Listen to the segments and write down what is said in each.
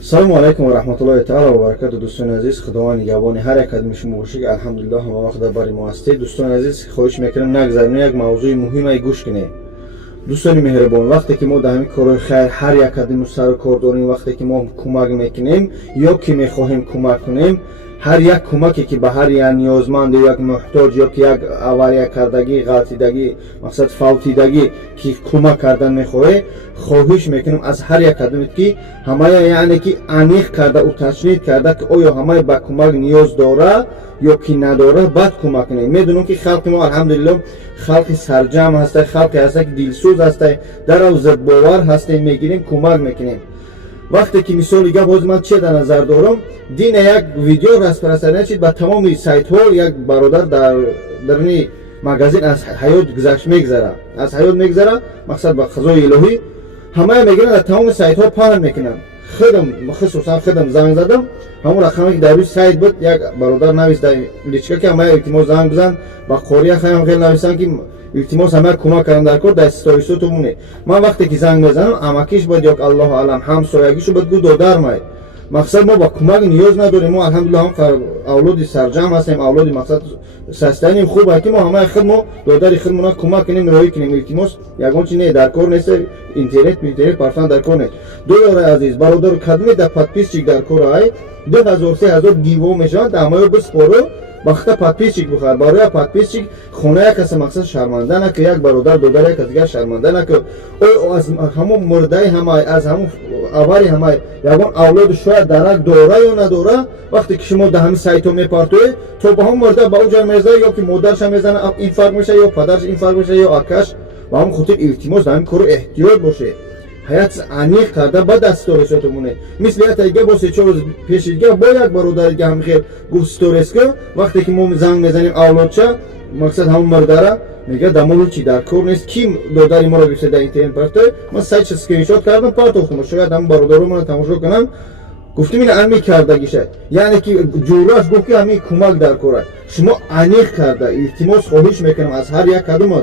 السلام علیکم و رحمت الله تعالی و برکاته. دوستان عزیز، خداوند نگهبان هر یک قدم شما باشه که الحمدلله همه وقت برای ما هستید. دوستان عزیز، خواهش میکنم نگذرونید یک موضوع مهم گوش کنید. دوستان مهربان، وقتی که ما در همین کار خیر هر یک قدم سر کار داریم، وقتی که ما کمک میکنیم یا که میخواهیم کمک کنیم، هر یک کمکی که به هر یک نیازمند یا یک محتاج یا که یک آواره کردگی، غلطیدگی، مقصد فوتیدگی که کمک کردن میخواه، خواهش میکنم از هر یک قدم که همه یعنی که انیق کرده و تشنید کرده که آیا همه به کمک نیاز داره یا که نداره، بعد کمک کنه. میدونم که خلق ما الحمدلله خلق سرجم هسته، خلقی هسته که دلسوز هسته، در او زد باور هسته، میگیریم کمک میکنیم. وقتی که مثال گپ باز من چه در نظر دارم، دین یک ویدیو رسپرسانه چید به تمام سایت ها یک برادر در مگزین از حیات گذشت میگذره، از حیات میگذره، مقصد به خدای الهی همه میگیرن در تمام سایت ها پهن میکنن. خودم خصوصا خودم زنگ زدم، همون رقمی که در روی سایت بود یک برادر نویس در لیچکا که همه التماس زنگ بزن با قوریه خیلی خیلی نویسن که التماس همه کمک کردن در کار در استوریستو تو مونه. من وقتی که زنگ میزنم امکیش بود یک الله علم همسایگیشو بود گو دادر مای. مقصد ما با کمک نیاز نداریم، ما الحمدلله هم اولاد سرجم هستیم، اولاد مقصد سستانیم، خوبه که ما همه خود ما دادر خودمون کمک کنیم، راهی کنیم. التماس یگان چیزی نه در کار نیست، اینترنت پرفان در کار نیست. دلار عزیز برادر کدمی در پادپیسچیک در کار ای 2000-3000 گیو میشن دمای بسپارو وقتا پادپیسچیک بخور. برای پادپیسچیک خونه کسی مقصد شرمنده نکه، یک برادر دادر یک دیگر شرمنده نکه. او از همون مرده همه از همون اواری همه یگان اولاد شاید درک داره یا نداره، وقتی که شما در همین سایت ها میپرتوی تو با هم مرده با اونجا میزنه یا که مادرش میزنه این فرق میشه یا پدرش این فرق میشه یا آکش، و هم خاطر التماس در این کارو احتیاط باشه. حیات عمیق کرده با دستورشات مونه. مثل یا تایگه با 3-4 روز پیش دیگه با یک برادر دیگه هم خیر گفت استوریس که وقتی که ما زنگ میزنیم اولاد چه مقصد همون مرداره میگه دمو چی در کار نیست، کی داداری ما رو گفته در اینترنت پرته. من سایت اسکرین شات کردم پرتوختم، شاید هم برادرم من تماشا کنن، گفتم این علمی کردگیشه، یعنی که جوراش گفت که همین کمک در کاره شما انیق کرده. التماس خواهش میکنم از هر یک کدوم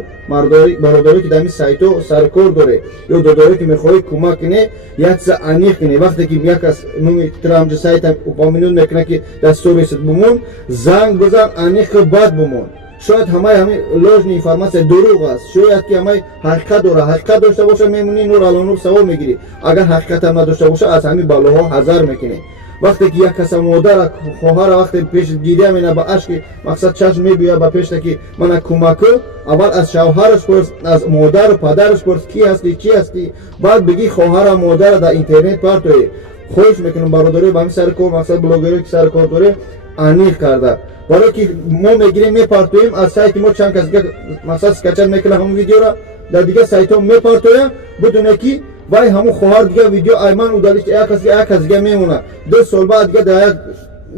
برادری که در این سایت ها سرکار داره یا داداری که میخواد کمک کنه یک ز انیق کنه. وقتی که یک از نوع ترامج سایت اپامینون میکنه که دستور رسید بمون، زنگ بزن انیق بعد بمون. شاید همه لوژن اینفورماسیون دروغ است، شاید که همه حقیقت داره، حقیقت داشته باشه میمونی نور الانور ثواب میگیری، اگر حقیقت هم نداشته باشه از همین بلاها حذر میکنی. وقتی که یک کس مادر خواهر وقتی پیش گیریه مینه با اشک مقصد چشم میبیه با پیش که من کمک، اول از شوهرش پرس، از مادر و پدرش پرس کی هستی چی هستی، بعد بگی خواهر و مادر در اینترنت پرتوی. خواهش میکنم برادری با همین سر کار مقصد بلاگری که سر کار داره انیق کرده، برای که ما میگیریم میپرتویم از سایت ما چند کسی که مثلا اسکچر میکنه همون ویدیو را در دیگه سایت ها میپرتویم بدونه که وای همون خواهر دیگه ویدیو ایمان اودالیش که یک کسی دیگه میمونه 2 سال بعد دیگه در یک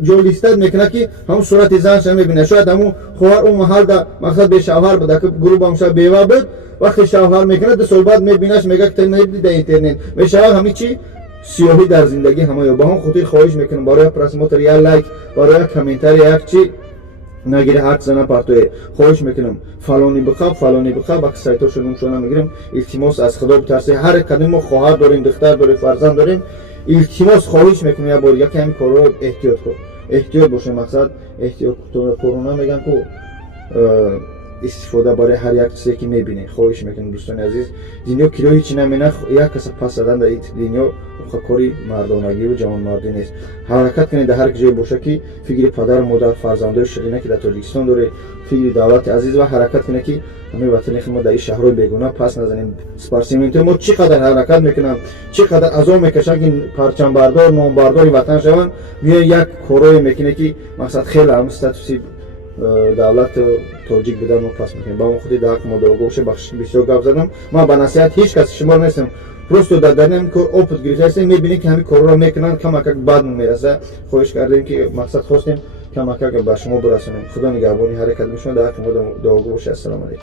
جو لیستد میکنه که همون صورت زنش میبینه. شاید همون خواهر اون محل در مقصد به شوهر بده که گروه همشه بیوه بود، وقتی شوهر میکنه 2 سال بعد میبینش میگه که نمیدی در اینترنت به شوهر همین چی سیاهی در زندگی همه. یا با هم خاطر خواهش میکنم برای پرسموتر یا لایک، برای کامنتر یک چی نگیره حرف زنه پرتوی. خواهش میکنم فلانی بخواب با سایت ها شدون میگیرم. التماس از خدا بترسه، هر کدوم ما خواهر داریم، دختر داریم، فرزند داریم، التماس خواهش میکنم یا بار یکی همین کارو احتیاط باشه. مقصد احتیاط کرونا میگن که استفاده برای هر یک چیزی که میبینه. خواهش میکنم دوستان عزیز، دنیا کیلو هیچ نمینه، یک کس پس دادن در این دنیا کاری مردانگی و جوان مردی نیست. حرکت کنید در هر جای باشه که فکر پدر مادر فرزندای شیرینه که در تاجیکستان داره، فکر دولت عزیز و حرکت کنه که همه وطن ما در این شهرهای بیگانه پس نزنیم. سپارسیمنت ما چقدر حرکت میکنن، چقدر عزم میکشن که پرچم بردار نام بردار وطن شون، میاد یک کارای میکنه که مقصد خیلی هم استاتوسی دولت تاجیک بدن و پس میکنیم. با من خودی در حق ما دوگوشه بخش بسیار گپ زدم. ما به نصیحت هیچ کس شما نیستم، پروستو در همین کار اپت گرفته هستیم، میبینید که همین کار را میکنن کمک بعد میرسه. خواهش کردیم که مقصد خواستیم کمک به شما برسونیم. خدا نگهبانی هر کدومشون در حق ما دوگوشه. السلام علیکم.